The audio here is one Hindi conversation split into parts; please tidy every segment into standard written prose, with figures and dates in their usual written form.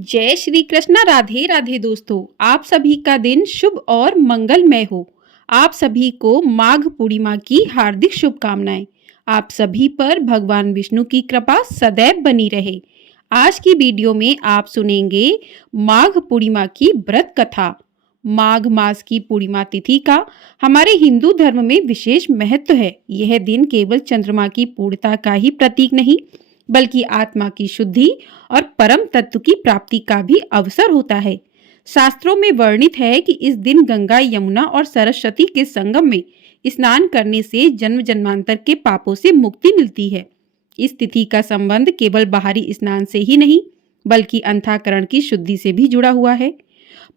जय श्री कृष्णा। राधे राधे दोस्तों, आप सभी का दिन शुभ और मंगलमय हो। आप सभी को माघ पूर्णिमा की हार्दिक शुभकामनाएं। आप सभी पर भगवान विष्णु की कृपा सदैव बनी रहे। आज की वीडियो में आप सुनेंगे माघ पूर्णिमा की व्रत कथा। माघ मास की पूर्णिमा तिथि का हमारे हिंदू धर्म में विशेष महत्व है। यह दिन केवल चंद्रमा की पूर्णता का ही प्रतीक नहीं, बल्कि आत्मा की शुद्धि और परम तत्व की प्राप्ति का भी अवसर होता है। शास्त्रों में वर्णित है कि इस दिन गंगा, यमुना और सरस्वती के संगम में स्नान करने से जन्म जन्मांतर के पापों से मुक्ति मिलती है। इस तिथि का संबंध केवल बाहरी स्नान से ही नहीं, बल्कि अंतःकरण की शुद्धि से भी जुड़ा हुआ है।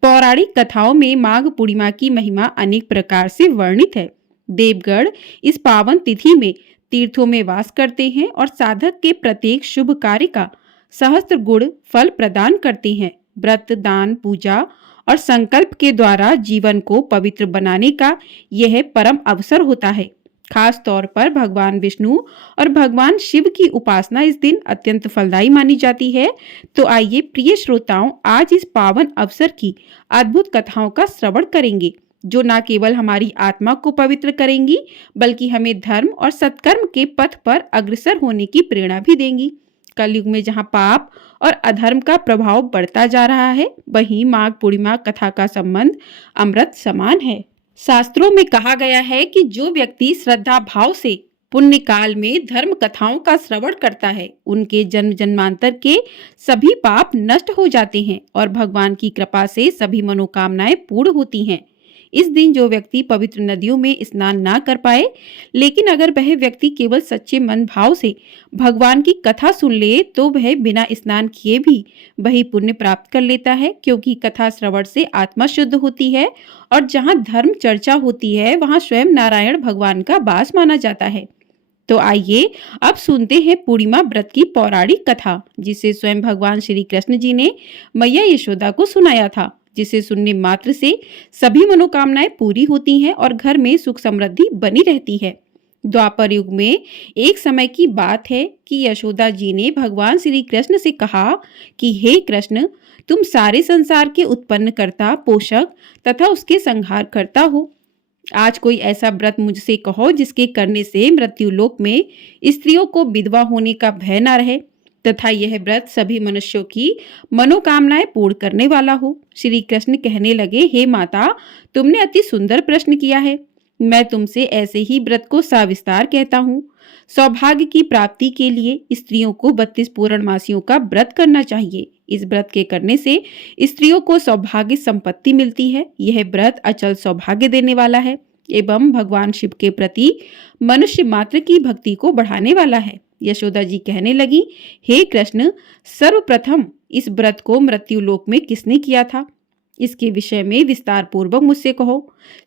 पौराणिक कथाओं में माघ पूर्णिमा की महिमा अनेक प्रकार से वर्णित है। देवगढ़ इस पावन तिथि में तीर्थों में वास करते हैं और साधक के प्रत्येक शुभ कार्य का सहस्त्र गुण फल प्रदान करते हैं। व्रत, दान, पूजा और संकल्प के द्वारा जीवन को पवित्र बनाने का यह परम अवसर होता है। खास तौर पर भगवान विष्णु और भगवान शिव की उपासना इस दिन अत्यंत फलदायी मानी जाती है। तो आइए प्रिय श्रोताओं, आज इस पावन अवसर की अद्भुत कथाओं का श्रवण करेंगे, जो न केवल हमारी आत्मा को पवित्र करेंगी, बल्कि हमें धर्म और सत्कर्म के पथ पर अग्रसर होने की प्रेरणा भी देंगी। कलयुग में जहाँ पाप और अधर्म का प्रभाव बढ़ता जा रहा है, वहीं माघ पूर्णिमा कथा का संबंध अमृत समान है। शास्त्रों में कहा गया है कि जो व्यक्ति श्रद्धा भाव से पुण्य काल में धर्म कथाओं का श्रवण करता है, उनके जन्म जन्मांतर के सभी पाप नष्ट हो जाते हैं और भगवान की कृपा से सभी मनोकामनाएं पूर्ण होती हैं। इस दिन जो व्यक्ति पवित्र नदियों में स्नान ना कर पाए, लेकिन अगर वह व्यक्ति केवल सच्चे मन भाव से भगवान की कथा सुन ले, तो वह बिना स्नान किए भी वही पुण्य प्राप्त कर लेता है, क्योंकि कथा श्रवण से आत्मा शुद्ध होती है और जहाँ धर्म चर्चा होती है, वहाँ स्वयं नारायण भगवान का वास माना जाता है। तो आइए अब सुनते हैं पूर्णिमा व्रत की पौराणिक कथा, जिसे स्वयं भगवान श्री कृष्ण जी ने मैया यशोदा को सुनाया था, जिसे सुनने मात्र से सभी मनोकामनाएं पूरी होती हैं और घर में सुख समृद्धि बनी रहती है। द्वापर युग में एक समय की बात है कि यशोदा जी ने भगवान श्री कृष्ण से कहा कि हे कृष्ण, तुम सारे संसार के उत्पन्न करता, पोषक तथा उसके संहार करता हो। आज कोई ऐसा व्रत मुझसे कहो जिसके करने से मृत्युलोक में स्त्रियों को विधवा होने का भय न रहे, तथा यह व्रत सभी मनुष्यों की मनोकामनाएं पूर्ण करने वाला हो। श्री कृष्ण कहने लगे, हे माता, तुमने अति सुंदर प्रश्न किया है। मैं तुमसे ऐसे ही व्रत को सविस्तार कहता हूँ। सौभाग्य की प्राप्ति के लिए स्त्रियों को 32 पूर्णमासियों का व्रत करना चाहिए। इस व्रत के करने से स्त्रियों को सौभाग्य संपत्ति मिलती है। यह व्रत अचल सौभाग्य देने वाला है एवं भगवान शिव के प्रति मनुष्य मात्र की भक्ति को बढ़ाने वाला है। यशोदा जी कहने लगी, हे कृष्ण, सर्वप्रथम इस व्रत को मृत्युलोक में किसने किया था? इसके विषय में विस्तार पूर्वक मुझसे कहो।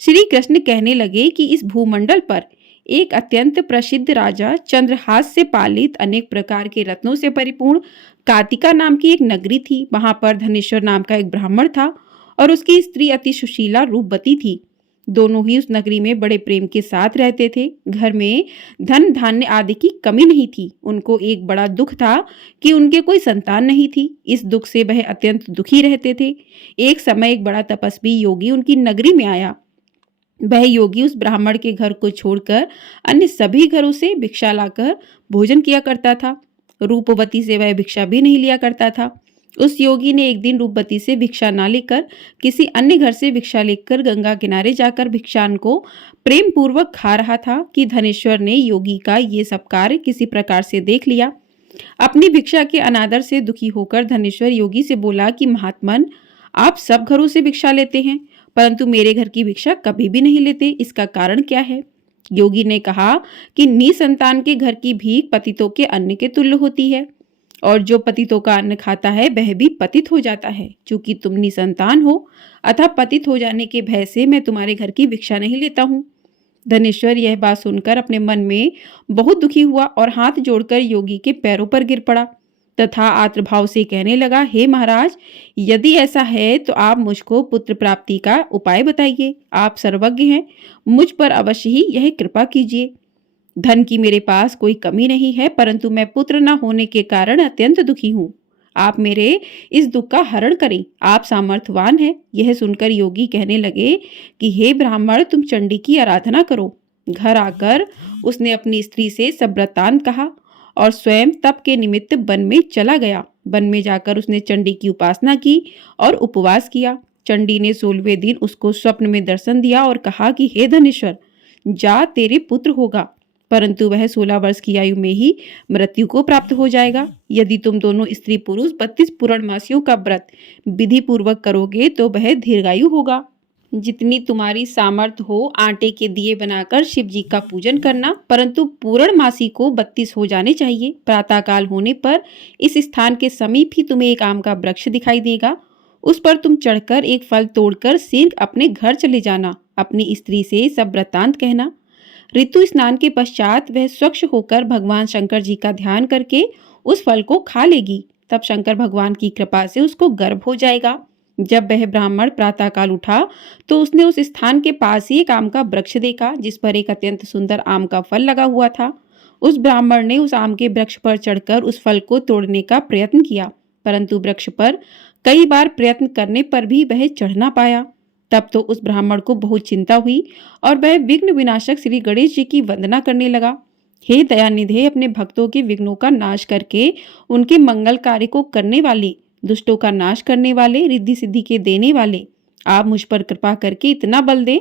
श्री कृष्ण कहने लगे कि इस भूमंडल पर एक अत्यंत प्रसिद्ध राजा, चंद्रहास से पालित अनेक प्रकार के रत्नों से परिपूर्ण कार्तिका नाम की एक नगरी थी। वहां पर धनेश्वर नाम का एक ब्राह्मण था और उसकी स्त्री अति सुशीला रूपवती थी। दोनों ही उस नगरी में बड़े प्रेम के साथ रहते थे। घर में धन धान्य आदि की कमी नहीं थी। उनको एक बड़ा दुख था कि उनके कोई संतान नहीं थी। इस दुख से वह अत्यंत दुखी रहते थे। एक समय एक बड़ा तपस्वी योगी उनकी नगरी में आया। वह योगी उस ब्राह्मण के घर को छोड़कर अन्य सभी घरों से भिक्षा लाकर भोजन किया करता था। रूपवती से वह भिक्षा भी नहीं लिया करता था। उस योगी ने एक दिन रूपवती से भिक्षा ना लेकर किसी अन्य घर से भिक्षा लेकर गंगा किनारे जाकर भिक्षान को प्रेम पूर्वक खा रहा था कि धनेश्वर ने योगी का ये सब कार्य किसी प्रकार से देख लिया। अपनी भिक्षा के अनादर से दुखी होकर धनेश्वर योगी से बोला कि महात्मन, आप सब घरों से भिक्षा लेते हैं, परंतु मेरे घर की भिक्षा कभी भी नहीं लेते। इसका कारण क्या है? योगी ने कहा कि निसंतान के घर की भीख पतितों के अन्न के तुल्य होती है और जो पतितों का अन्न खाता है वह भी पतित हो जाता है। चूंकि तुम निसंतान हो, अतः पतित हो जाने के भय से मैं तुम्हारे घर की भिक्षा नहीं लेता हूँ। धनेश्वर यह बात सुनकर अपने मन में बहुत दुखी हुआ और हाथ जोड़कर योगी के पैरों पर गिर पड़ा तथा आर्तभाव से कहने लगा, हे महाराज, यदि ऐसा है तो आप मुझको पुत्र प्राप्ति का उपाय बताइए। आप सर्वज्ञ हैं, मुझ पर अवश्य ही यह कृपा कीजिए। धन की मेरे पास कोई कमी नहीं है, परंतु मैं पुत्र न होने के कारण अत्यंत दुखी हूँ। आप मेरे इस दुख का हरण करें, आप सामर्थ्यवान हैं। यह सुनकर योगी कहने लगे कि हे ब्राह्मण, तुम चंडी की आराधना करो। घर आकर उसने अपनी स्त्री से सब वृत्तांत कहा और स्वयं तप के निमित्त वन में चला गया। वन में जाकर उसने चंडी की उपासना की और उपवास किया। चंडी ने 16वें दिन उसको स्वप्न में दर्शन दिया और कहा कि हे धनेश्वर, जा, तेरे पुत्र होगा, परंतु वह 16 वर्ष की आयु में ही मृत्यु को प्राप्त हो जाएगा। यदि तुम दोनों स्त्री पुरुष 32 पूर्णमासियों का व्रत विधि पूर्वक करोगे तो वह दीर्घायु होगा। जितनी तुम्हारी सामर्थ्य हो आटे के दिए बनाकर शिव जी का पूजन करना, परंतु पूर्णमासी को 32 हो जाने चाहिए। प्रातःकाल होने पर इस स्थान के समीप ही तुम्हें एक आम का वृक्ष दिखाई देगा। उस पर तुम चढ़कर एक फल तोड़कर शीघ्र अपने घर चले जाना। अपनी स्त्री से सब वृत्तांत कहना। ऋतु स्नान के पश्चात वह स्वच्छ होकर भगवान शंकर जी का ध्यान करके उस फल को खा लेगी। तब शंकर भगवान की कृपा से उसको गर्भ हो जाएगा। जब वह ब्राह्मण प्रातःकाल उठा तो उसने उस स्थान के पास ही एक आम का वृक्ष देखा जिस पर एक अत्यंत सुंदर आम का फल लगा हुआ था। उस ब्राह्मण ने उस आम के वृक्ष पर चढ़कर उस फल को तोड़ने का प्रयत्न किया, परंतु वृक्ष पर कई बार प्रयत्न करने पर भी वह चढ़ ना पाया। तब तो उस ब्राह्मण को बहुत चिंता हुई और वह विघ्न विनाशक श्री गणेश जी की वंदना करने लगा। हे दयानिधे, अपने भक्तों के विघ्नों का नाश करके उनके मंगल कार्य को करने वाले, दुष्टों का नाश करने वाले, रिद्धि सिद्धि के देने वाले, आप मुझ पर कृपा करके इतना बल दें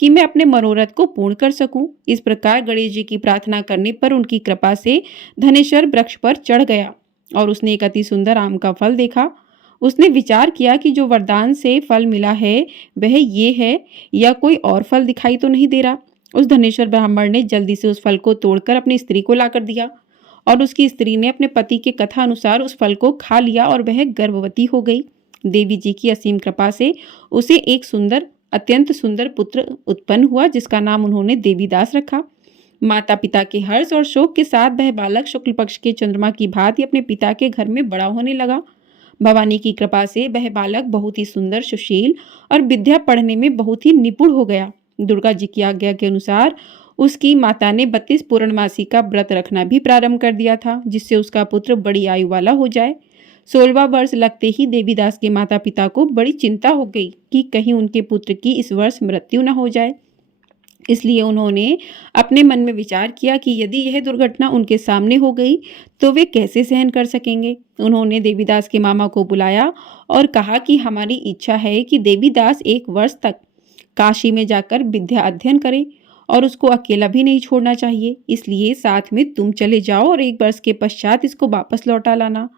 कि मैं अपने मनोरथ को पूर्ण कर सकूं। इस प्रकार गणेश जी की प्रार्थना करने पर उनकी कृपा से धनेश्वर वृक्ष पर चढ़ गया और उसने एक अति सुंदर आम का फल देखा। उसने विचार किया कि जो वरदान से फल मिला है वह ये है या कोई और फल दिखाई तो नहीं दे रहा। उस धनेश्वर ब्राह्मण ने जल्दी से उस फल को तोड़कर अपनी स्त्री को लाकर दिया और उसकी स्त्री ने अपने पति के कथा अनुसार उस फल को खा लिया और वह गर्भवती हो गई। देवी जी की असीम कृपा से उसे एक सुंदर, अत्यंत सुंदर पुत्र उत्पन्न हुआ जिसका नाम उन्होंने देवीदास रखा। माता पिता के हर्ष और शोक के साथ वह बालक शुक्ल पक्ष के चंद्रमा की भांति अपने पिता के घर में बड़ा होने लगा। भवानी की कृपा से वह बालक बहुत ही सुंदर, सुशील और विद्या पढ़ने में बहुत ही निपुण हो गया। दुर्गा जी की आज्ञा के अनुसार उसकी माता ने 32 पूर्णमासी का व्रत रखना भी प्रारंभ कर दिया था जिससे उसका पुत्र बड़ी आयु वाला हो जाए। 16वां वर्ष लगते ही देवीदास के माता पिता को बड़ी चिंता हो गई कि कहीं उनके पुत्र की इस वर्ष मृत्यु न हो जाए। इसलिए उन्होंने अपने मन में विचार किया कि यदि यह दुर्घटना उनके सामने हो गई तो वे कैसे सहन कर सकेंगे। उन्होंने देवीदास के मामा को बुलाया और कहा कि हमारी इच्छा है कि देवीदास 1 वर्ष तक काशी में जाकर विद्या अध्ययन करे और उसको अकेला भी नहीं छोड़ना चाहिए, इसलिए साथ में तुम चले जाओ और 1 वर्ष के पश्चात इसको वापस लौटा लाना।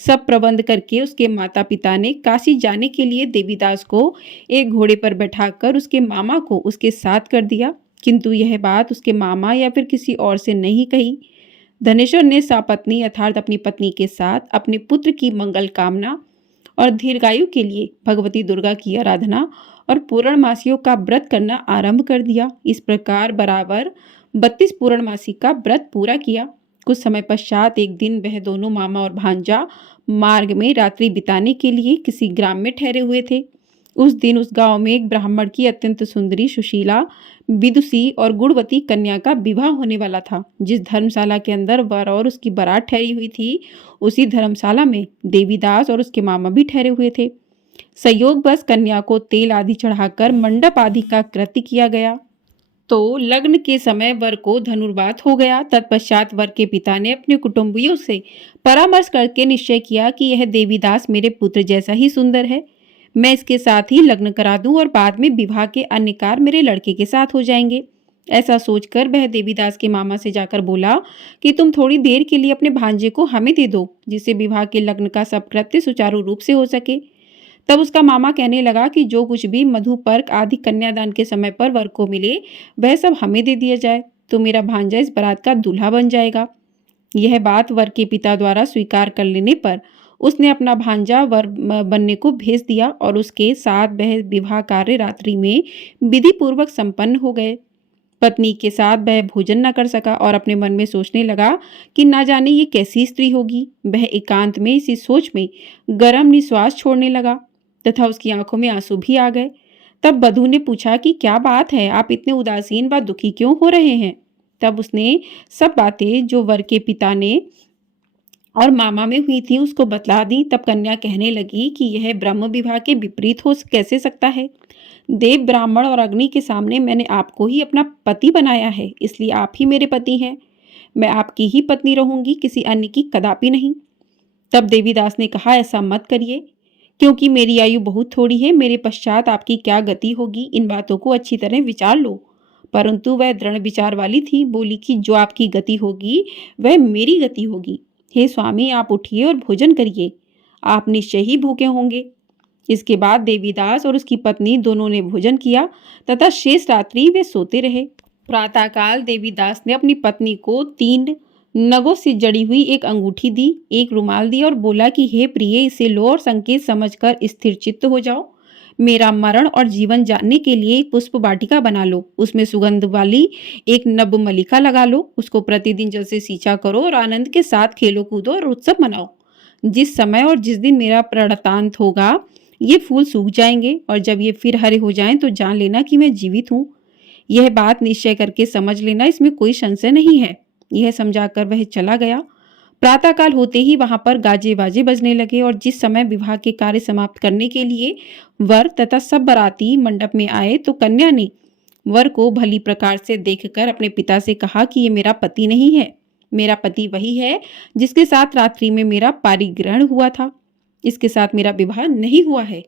सब प्रबंध करके उसके माता पिता ने काशी जाने के लिए देवीदास को एक घोड़े पर बैठाकर उसके मामा को उसके साथ कर दिया, किंतु यह बात उसके मामा या फिर किसी और से नहीं कही। धनेश्वर ने सपत्नी अर्थात अपनी पत्नी के साथ अपने पुत्र की मंगल कामना और दीर्घायु के लिए भगवती दुर्गा की आराधना और पूर्णमासियों का व्रत करना आरंभ कर दिया। इस प्रकार बराबर 32 पूर्णमासी का व्रत पूरा किया। कुछ समय पश्चात एक दिन वह दोनों मामा और भांजा मार्ग में रात्रि बिताने के लिए किसी ग्राम में ठहरे हुए थे। उस दिन उस गांव में एक ब्राह्मण की अत्यंत सुंदरी, सुशीला, विदुषी और गुणवती कन्या का विवाह होने वाला था। जिस धर्मशाला के अंदर वर और उसकी बारात ठहरी हुई थी उसी धर्मशाला में देवीदास और उसके मामा भी ठहरे हुए थे। संयोग बस कन्या को तेल आदि चढ़ाकर मंडप आदि का कृत्य किया गया तो लग्न के समय वर को धनुर्वात हो गया। तत्पश्चात वर के पिता ने अपने कुटुंबियों से परामर्श करके निश्चय किया कि यह देवीदास मेरे पुत्र जैसा ही सुंदर है, मैं इसके साथ ही लग्न करा दूं और बाद में विवाह के अन्य कार्य मेरे लड़के के साथ हो जाएंगे। ऐसा सोचकर वह देवीदास के मामा से जाकर बोला कि तुम थोड़ी देर के लिए अपने भांजे को हमें दे दो जिससे विवाह के लग्न का सब कृत्य सुचारू रूप से हो सके। तब उसका मामा कहने लगा कि जो कुछ भी मधु पर्क आदि कन्यादान के समय पर वर को मिले वह सब हमें दे दिया जाए तो मेरा भांजा इस बारात का दूल्हा बन जाएगा। यह बात वर के पिता द्वारा स्वीकार कर लेने पर उसने अपना भांजा वर बनने को भेज दिया और उसके साथ वह विवाह कार्य रात्रि में विधि पूर्वक संपन्न हो गए। पत्नी के साथ वह भोजन न कर सका और अपने मन में सोचने लगा कि ना जाने ये कैसी स्त्री होगी। वह एकांत में इसी सोच में गर्म निश्वास छोड़ने लगा तथा उसकी आंखों में आंसू भी आ गए। तब वधू ने पूछा कि क्या बात है, आप इतने उदासीन व दुखी क्यों हो रहे हैं। तब उसने सब बातें जो वर के पिता ने और मामा में हुई थी उसको बतला दी। तब कन्या कहने लगी कि यह ब्रह्म विवाह के विपरीत हो कैसे सकता है। देव, ब्राह्मण और अग्नि के सामने मैंने आपको ही अपना पति बनाया है, इसलिए आप ही मेरे पति हैं। मैं आपकी ही पत्नी रहूंगी, किसी अन्य की कदापि नहीं। तब देवीदास ने कहा, ऐसा मत करिए, क्योंकि मेरी आयु बहुत थोड़ी है। मेरे पश्चात आपकी क्या गति होगी, इन बातों को अच्छी तरह विचार लो। परंतु वह दृढ़ विचार वाली थी, बोली कि जो आपकी गति होगी वह मेरी गति होगी। हे स्वामी, आप उठिए और भोजन करिए, आप निश्चय ही भूखे होंगे। इसके बाद देवीदास और उसकी पत्नी दोनों ने भोजन किया तथा शेष रात्रि वे सोते रहे। प्रातःकाल देवीदास ने अपनी पत्नी को 3 नगों से जड़ी हुई एक अंगूठी दी, एक रुमाल दिया और बोला कि हे प्रिय, इसे लो और संकेत समझकर स्थिर चित्त हो जाओ। मेरा मरण और जीवन जानने के लिए एक पुष्प वाटिका बना लो, उसमें सुगंध वाली एक नभ मलिका लगा लो, उसको प्रतिदिन जल से सींचा करो और आनंद के साथ खेलो कूदो और उत्सव मनाओ। जिस समय और जिस दिन मेरा प्रणतांत होगा, ये फूल सूख जाएंगे और जब ये फिर हरे हो जाएं तो जान लेना कि मैं जीवित हूँ। यह बात निश्चय करके समझ लेना, इसमें कोई संशय नहीं है। यह समझाकर वह चला गया। प्रातःकाल होते ही वहां पर गाजे बाजे बजने लगे और जिस समय विवाह के कार्य समाप्त करने के लिए वर तथा सब बाराती मंडप में आए तो कन्या ने वर को भली प्रकार से देखकर अपने पिता से कहा कि ये मेरा पति नहीं है। मेरा पति वही है जिसके साथ रात्रि में मेरा पारिग्रहण हुआ था, इसके साथ मेरा विवाह नहीं हुआ है।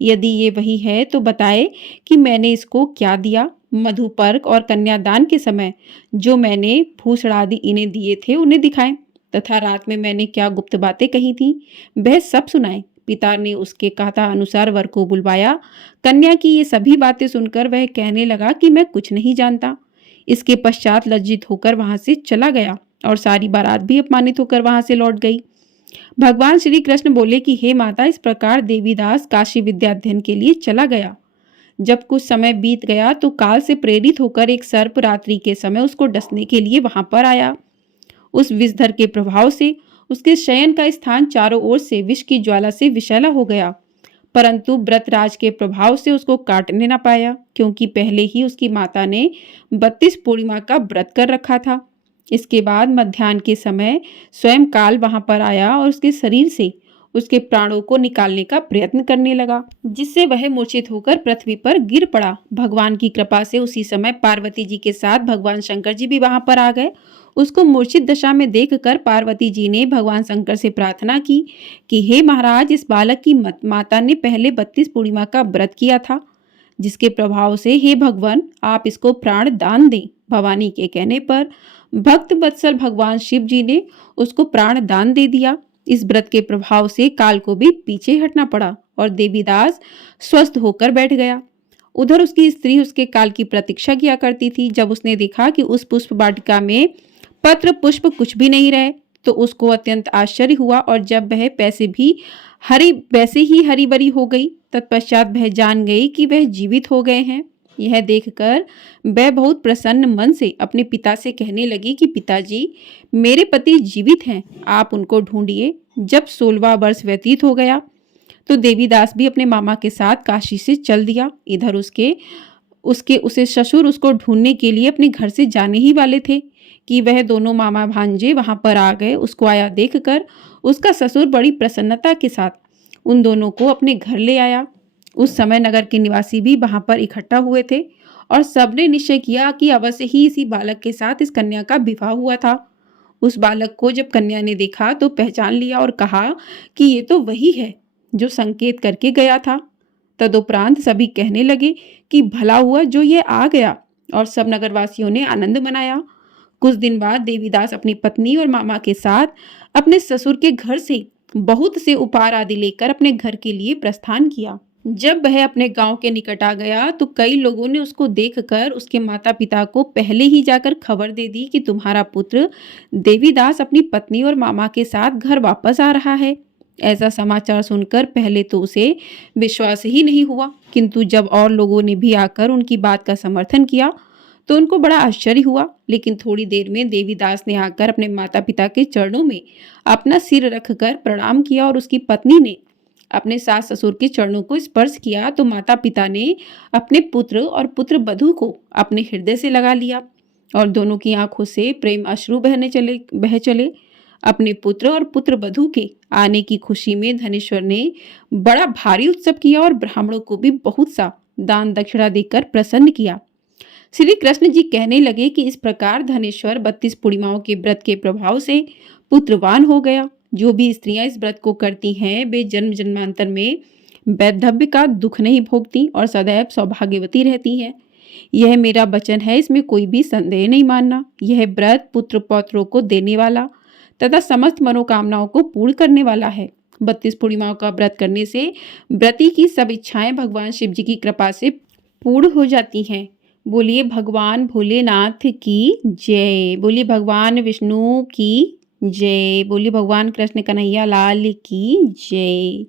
यदि ये वही है तो बताए कि मैंने इसको क्या दिया। मधुपर्क और कन्यादान के समय जो मैंने भूषण आदि इन्हें दिए थे उन्हें दिखाएं, तथा रात में मैंने क्या गुप्त बातें कही थी वह सब सुनाए। पिता ने उसके कथा अनुसार वर को बुलवाया। कन्या की ये सभी बातें सुनकर वह कहने लगा कि मैं कुछ नहीं जानता। इसके पश्चात लज्जित होकर वहां से चला गया और सारी बारात भी अपमानित होकर वहां से लौट गई। भगवान श्री कृष्ण बोले कि हे माता, इस प्रकार देवीदास काशी विद्या अध्ययन के लिए चला गया। जब कुछ समय बीत गया तो काल से प्रेरित होकर एक सर्प रात्रि के समय उसको डसने के लिए वहां पर आया। उस विषधर के प्रभाव से उसके शयन का स्थान चारों ओर से विष की ज्वाला से विषैला हो गया, परंतु व्रतराज के प्रभाव से उसको काटने न पाया, क्योंकि पहले ही उसकी माता ने 32 पूर्णिमा का व्रत कर रखा था। इसके बाद मध्याह्न के समय स्वयं काल वहां पर आया और उसके शरीर से उसके प्राणों को निकालने का प्रयत्न करने लगा, जिससे वह मूर्छित होकर पृथ्वी पर गिर पड़ा। भगवान की कृपा से उसी समय पार्वती जी के साथ भगवान शंकर जी भी वहां पर आ गए। उसको मूर्छित दशा में देखकर पार्वती जी ने भगवान शंकर से प्रार्थना की कि हे महाराज, इस बालक की माता ने पहले 32 पूर्णिमा का व्रत किया था, जिसके प्रभाव से हे भगवान आप इसको प्राण दान दें। भवानी के कहने पर भक्त वत्सल भगवान शिव जी ने उसको प्राण दान दे दिया। इस व्रत के प्रभाव से काल को भी पीछे हटना पड़ा और देवीदास स्वस्थ होकर बैठ गया। उधर उसकी स्त्री उसके काल की प्रतीक्षा किया करती थी। जब उसने देखा कि उस पुष्प वाटिका में पत्र पुष्प कुछ भी नहीं रहे तो उसको अत्यंत आश्चर्य हुआ और जब वह वैसे ही हरी भरी हो गई, तत्पश्चात वह जान गई कि वह जीवित हो गए हैं। यह देखकर वह बहुत प्रसन्न मन से अपने पिता से कहने लगी कि पिताजी, मेरे पति जीवित हैं, आप उनको ढूंढिए। जब 16वां वर्ष व्यतीत हो गया तो देवीदास भी अपने मामा के साथ काशी से चल दिया। इधर उसे ससुर उसको ढूंढने के लिए अपने घर से जाने ही वाले थे कि वह दोनों मामा भांजे वहां पर आ गए। उसको आया देखकर उसका ससुर बड़ी प्रसन्नता के साथ उन दोनों को अपने घर ले आया। उस समय नगर के निवासी भी वहां पर इकट्ठा हुए थे और सबने निश्चय किया कि अवश्य ही इसी बालक के साथ इस कन्या का विवाह हुआ था। उस बालक को जब कन्या ने देखा तो पहचान लिया और कहा कि ये तो वही है जो संकेत करके गया था। तदुपरांत सभी कहने लगे कि भला हुआ जो ये आ गया, और सब नगरवासियों ने आनंद मनाया। कुछ दिन बाद देवीदास अपनी पत्नी और मामा के साथ अपने ससुर के घर से बहुत से उपहार आदि लेकर अपने घर के लिए प्रस्थान किया। जब वह अपने गांव के निकट आ गया तो कई लोगों ने उसको देखकर उसके माता पिता को पहले ही जाकर खबर दे दी कि तुम्हारा पुत्र देवीदास अपनी पत्नी और मामा के साथ घर वापस आ रहा है। ऐसा समाचार सुनकर पहले तो उसे विश्वास ही नहीं हुआ, किंतु जब और लोगों ने भी आकर उनकी बात का समर्थन किया तो उनको बड़ा आश्चर्य हुआ। लेकिन थोड़ी देर में देवीदास ने आकर अपने माता पिता के चरणों में अपना सिर रखकर प्रणाम किया और उसकी पत्नी ने अपने सास ससुर के चरणों को स्पर्श किया तो माता पिता ने अपने पुत्र और पुत्र वधू को अपने हृदय से लगा लिया और दोनों की आंखों से प्रेम अश्रु बह चले। अपने पुत्र और पुत्र वधू के आने की खुशी में धनेश्वर ने बड़ा भारी उत्सव किया और ब्राह्मणों को भी बहुत सा दान दक्षिणा देकर प्रसन्न किया। श्री कृष्ण जी कहने लगे कि इस प्रकार धनेश्वर 32 पूर्णिमाओं के व्रत के प्रभाव से पुत्रवान हो गया। जो भी स्त्रियां इस व्रत को करती हैं वे जन्म जन्मांतर में वैधव्य का दुख नहीं भोगती और सदैव सौभाग्यवती रहती हैं। यह मेरा वचन है, इसमें कोई भी संदेह नहीं मानना। यह व्रत पुत्र पौत्रों को देने वाला तथा समस्त मनोकामनाओं को पूर्ण करने वाला है। 32 पूर्णिमाओं का व्रत करने से व्रती की सब इच्छाएं भगवान शिव जी की कृपा से पूर्ण हो जाती हैं। बोलिए भगवान भोलेनाथ की जय। बोलिए भगवान विष्णु की जय। बोलिए भगवान कृष्ण कन्हैया लाल की जय।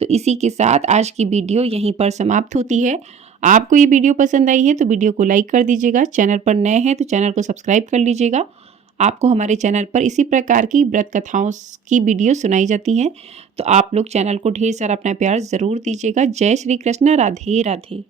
तो इसी के साथ आज की वीडियो यहीं पर समाप्त होती है। आपको ये वीडियो पसंद आई है तो वीडियो को लाइक कर दीजिएगा। चैनल पर नए हैं तो चैनल को सब्सक्राइब कर लीजिएगा। आपको हमारे चैनल पर इसी प्रकार की व्रत कथाओं की वीडियो सुनाई जाती हैं, तो आप लोग चैनल को ढेर सारा अपना प्यार ज़रूर दीजिएगा। जय श्री कृष्ण। राधे राधे।